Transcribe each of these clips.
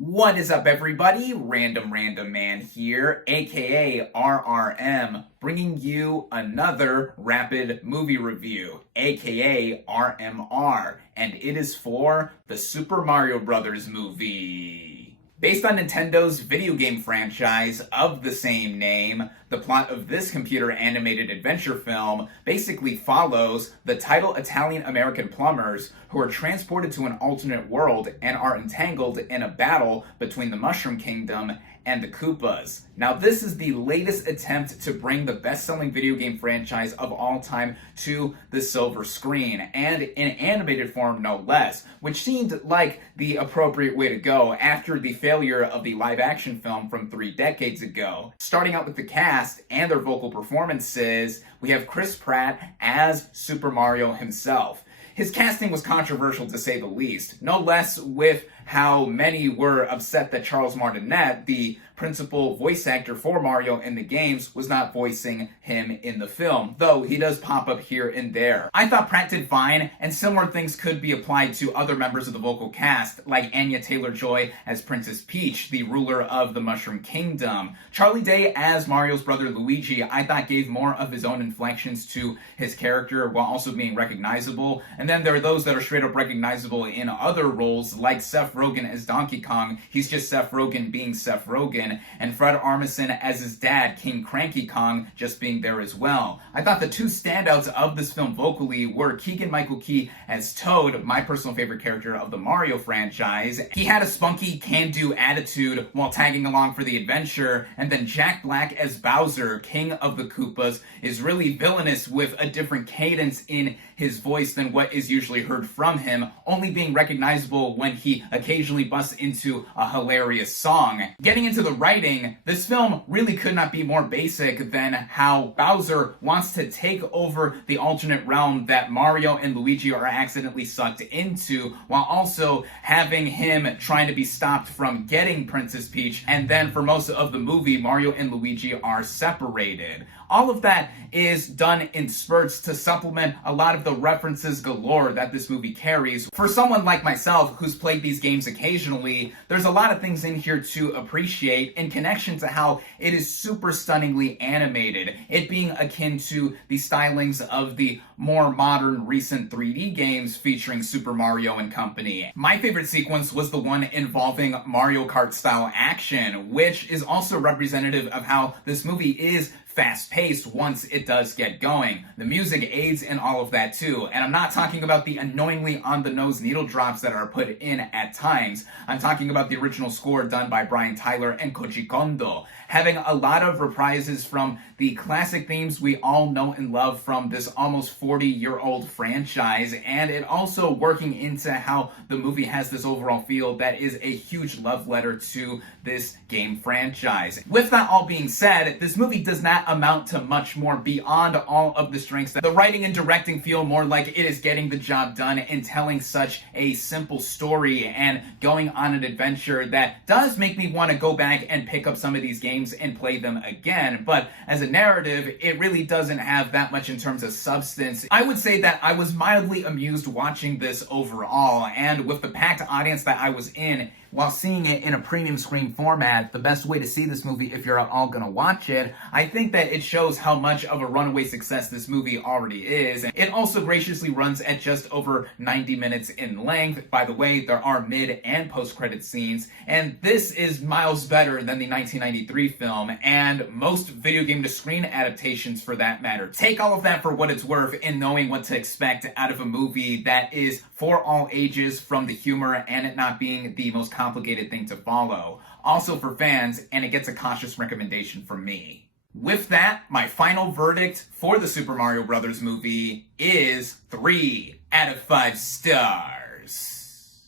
What is up, everybody? Random Random Man here, aka RRM, bringing you another rapid movie review, aka RMR, and it is for the Super Mario Bros. Movie. Based on Nintendo's video game franchise of the same name, the plot of this computer animated adventure film basically follows the title Italian-American plumbers who are transported to an alternate world and are entangled in a battle between the Mushroom Kingdom and the Koopas. Now, this is the latest attempt to bring the best-selling video game franchise of all time to the silver screen, and in animated form no less, which seemed like the appropriate way to go after the failure of the live-action film from 3 decades ago. Starting out with the cast and their vocal performances, we have Chris Pratt as Super Mario himself. His casting was controversial to say the least, no less with how many were upset that Charles Martinet, the principal voice actor for Mario in the games, was not voicing him in the film, though he does pop up here and there. I thought Pratt did fine, and similar things could be applied to other members of the vocal cast, like Anya Taylor-Joy as Princess Peach, the ruler of the Mushroom Kingdom. Charlie Day as Mario's brother Luigi, I thought gave more of his own inflections to his character while also being recognizable, and then there are those that are straight up recognizable in other roles, like Seth Rogen as Donkey Kong. He's just Seth Rogen being Seth Rogen, and Fred Armisen as his dad, King Cranky Kong, just being there as well. I thought the two standouts of this film vocally were Keegan-Michael Key as Toad, my personal favorite character of the Mario franchise. He had a spunky, can-do attitude while tagging along for the adventure, and then Jack Black as Bowser, King of the Koopas, is really villainous with a different cadence in his voice than what is usually heard from him, only being recognizable when he occasionally busts into a hilarious song. Getting into the writing, this film really could not be more basic than how Bowser wants to take over the alternate realm that Mario and Luigi are accidentally sucked into, while also having him trying to be stopped from getting Princess Peach, and then for most of the movie, Mario and Luigi are separated. All of that is done in spurts to supplement a lot of the references galore that this movie carries. For someone like myself who's played these games occasionally, there's a lot of things in here to appreciate in connection to how it is super stunningly animated, it being akin to the stylings of the more modern recent 3D games featuring Super Mario and company. My favorite sequence was the one involving Mario Kart style action, which is also representative of how this movie is fast-paced once it does get going. The music aids in all of that too, and I'm not talking about the annoyingly on-the-nose needle drops that are put in at times. I'm talking about the original score done by Brian Tyler and Koji Kondo, having a lot of reprises from the classic themes we all know and love from this almost 40-year-old franchise, and it also working into how the movie has this overall feel that is a huge love letter to this game franchise. With that all being said, this movie does not amount to much more beyond all of the strengths that the writing and directing feel more like it is getting the job done in telling such a simple story and going on an adventure that does make me want to go back and pick up some of these games and play them again. But as a narrative, it really doesn't have that much in terms of substance. I would say that I was mildly amused watching this overall, and with the packed audience that I was in, while seeing it in a premium screen format, the best way to see this movie if you're at all gonna watch it, I think that it shows how much of a runaway success this movie already is. It also graciously runs at just over 90 minutes in length. By the way, there are mid and post-credit scenes, and this is miles better than the 1993 film, and most video game to screen adaptations for that matter. Take all of that for what it's worth in knowing what to expect out of a movie that is for all ages, from the humor and it not being the most complicated thing to follow. Also for fans, and it gets a cautious recommendation from me. With that, my final verdict for the Super Mario Bros. Movie is 3 out of 5 stars.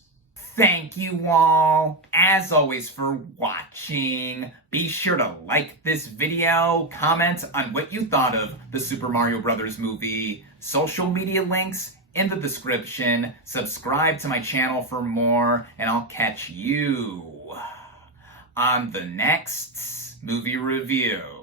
Thank you all, as always, for watching. Be sure to like this video, comment on what you thought of the Super Mario Bros. Movie, social media links in the description, subscribe to my channel for more, and I'll catch you on the next movie review.